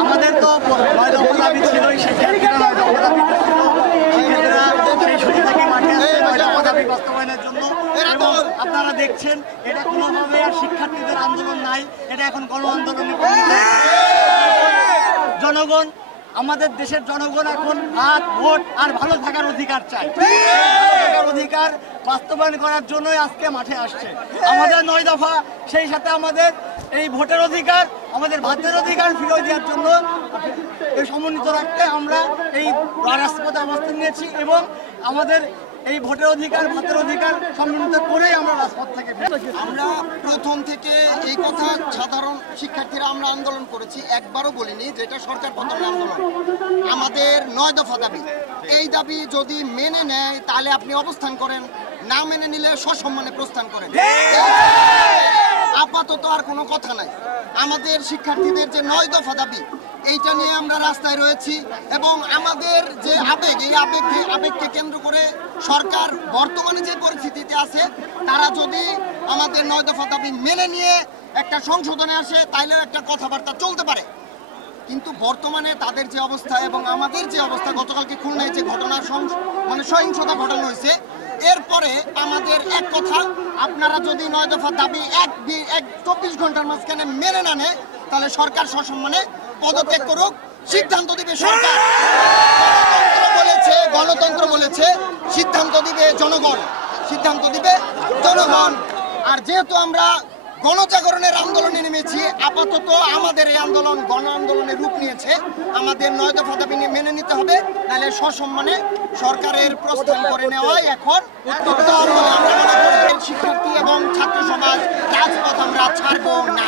আমাদের তো দাবি ছিল শিক্ষার্থীরা দাবি ছিল শিক্ষার্থীরা সেই শুরু থেকে মাঠে আসছে দাবি বাস্তবায়নের জন্য। এবং আপনারা দেখছেন এটা কোনোভাবে আর শিক্ষার্থীদের আন্দোলন নাই, এটা এখন গণ আন্দোলনে জনগণ, আমাদের দেশের জনগণ এখন ভাত ভোট আর ভালো থাকার অধিকার চায়। অধিকার বাস্তবায়ন করার জন্যই আজকে মাঠে আসছে আমাদের 9 দফা, সেই সাথে আমাদের এই ভোটের অধিকার, আমাদের ভাতের অধিকার ফিরিয়ে দেওয়ার জন্য এই সমন্বিত রাখতে আমরা এই রাজপথে অবস্থান নিয়েছি এবং আমাদের এই ভোটের অধিকার ভাতের অধিকার সমন্বিত করেই আমরা রাজপথ থেকে আমরা প্রথম থেকে এই কথা সাধারণ শিক্ষার্থীরা আমরা আন্দোলন করেছি, একবারও বলিনি যে এটা সরকার পতনের আন্দোলন। আমাদের 9 দফা দাবি, এই দাবি যদি মেনে নেয় তাহলে আপনি অবস্থান করেন, না মেনে নিলে সসম্মানে প্রস্থান করেন। আপাতত আর কোনো কথা নাই। আমাদের শিক্ষার্থীদের যে 9 দফা দাবি এইটা নিয়ে আমরা রাস্তায় রয়েছি এবং আমাদের যে আবেগ, এই আবেগকে কেন্দ্র করে সরকার বর্তমানে যে পরিস্থিতিতে আছে তারা যদি আমাদের 9 দফা দাবি মেনে নিয়ে একটা সংশোধনে আসে তাহলে একটা কথাবার্তা চলতে পারে। কিন্তু বর্তমানে তাদের যে অবস্থা এবং আমাদের যে অবস্থা, গতকালকে খুলনায় যে ঘটনা সহিংসতা ঘটানো হয়েছে, এরপরে আমাদের এক কথা, আপনারা যদি 9 দফা দাবি 24 ঘন্টার মাঝখানে মেনে না নেয় তাহলে সরকার সসম্মানে পদত্যাগ করুক, সিদ্ধান্ত দিবে সরকার। গণতন্ত্র বলেছে সিদ্ধান্ত দিবে জনগণ, সিদ্ধান্ত দিবে জনগণ। আর যেহেতু আমরা গণজাগরণের আন্দোলনে নেমেছি, আপাতত আমাদের এই আন্দোলন গণ আন্দোলনের রূপ নিয়েছে। আমাদের 9 দফা দাবি মেনে নিতে হবে, নাহলে সসম্মানে সরকারের প্রস্থান করে নেওয়াই এখন উত্তম বলে আমরা মনে করি। শিক্ষার্থী এবং ছাত্র সমাজ রাজপথ আমরা ছাড়বো না।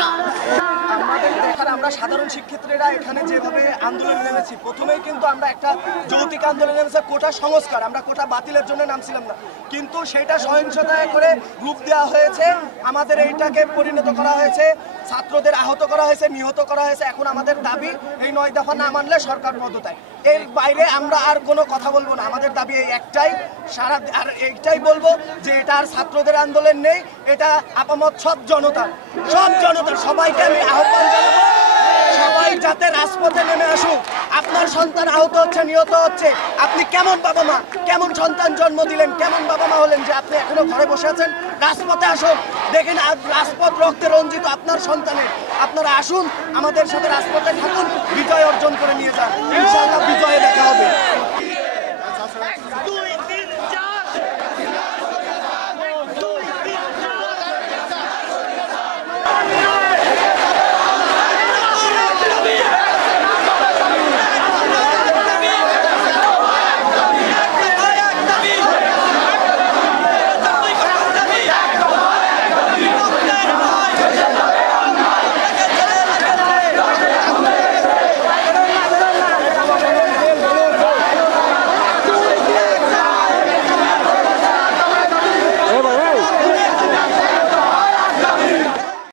আমাদের দেখার আমরা সাধারণ শিক্ষার্থীরা এখানে যেভাবে আন্দোলন নেমেছি, প্রথমেই কিন্তু আমরা একটা যৌতিক আন্দোলন নেমেছি কোটা সংস্কার, আমরা কোটা বাতিলের জন্য নামছিলাম না, কিন্তু সেটা সহিংসতায় করে রূপ দেওয়া হয়েছে, আমাদের এইটাকে পরিণত করা হয়েছে, ছাত্রদের আহত করা হয়েছে, নিহত করা হয়েছে। এখন আমাদের দাবি এই 9 দফা না মানলে সরকার পদত্যাগ, এর বাইরে আমরা আর কোনো কথা বলবো না। আমাদের দাবি এই একটাই, আর এইটাই বলবো যে এটা আর ছাত্রদের আন্দোলন নেই, এটা আপামত সব জনতার, সবাইকে আমি আহ্বান জানাবো, সবাই যাতে রাজপথে নেমে আসুক। আপনার সন্তান আহত হচ্ছে, নিহত হচ্ছে, আপনি কেমন বাবা মা, কেমন সন্তান জন্ম দিলেন, কেমন বাবা মা হলেন যে আপনি এখনো ঘরে বসে আছেন? রাজপথে আসুন, দেখেন রাজপথ রক্তে রঞ্জিত আপনার সন্তানের। আপনারা আসুন, আমাদের সাথে রাজপথে থাকুন, বিজয় অর্জন করে নিয়ে যান, ইনশাআল্লাহ বিজয়ে দেখা হবে।